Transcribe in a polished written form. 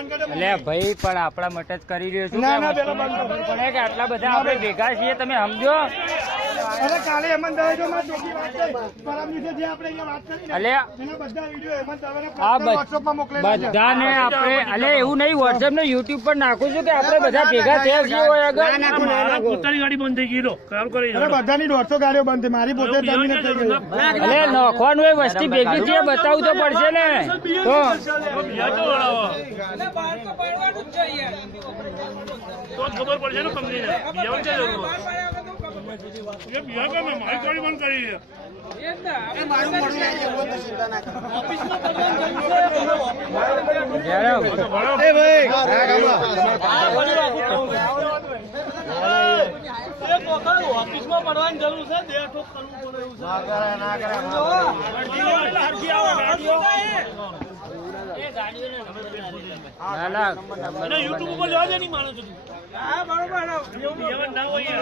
એટલે ભાઈ પણ આપણા મટ જ કરી રહ્યો છું પડે કે આટલા બધા આપણે ભેગા છીએ તમે સમજો. અરે કાલે હેમંત દવે જો મારી ચોખ્ખી વાત થઈ પરમ દિવસે જે આપણે અહીંયા વાત કરી અલે એના બધા વિડીયો હેમંત દવેને આ વોટ્સએપમાં મોકલેલા છે. બધાને આપણે અલે એવું નહીં વોટ્સએપ ને યુટ્યુબ પર નાખું છું કે આપણે બધા ભેગા થયા છીએ હોય આગળ. પોતાની ગાડી બંધ થઈ ગઈ લો કામ કરી અરે બધાની 150 ગાડીઓ બંધ થઈ મારી પોતે ટર્મિનેટ થઈ ગઈ. અલે નાખવાનું એ વસ્તી ભેગી છે બતાવવું તો પડશે ને તો ખબર પડશે ને કંપનીને મારી ગાડી બંધ કરી ઓફિસમાં પડવાની જરૂર છે દેઠો કરવું પડે યુટ્યુબ ઉપર જવા દે નહીં માનો છું હા બરોબર ના હોય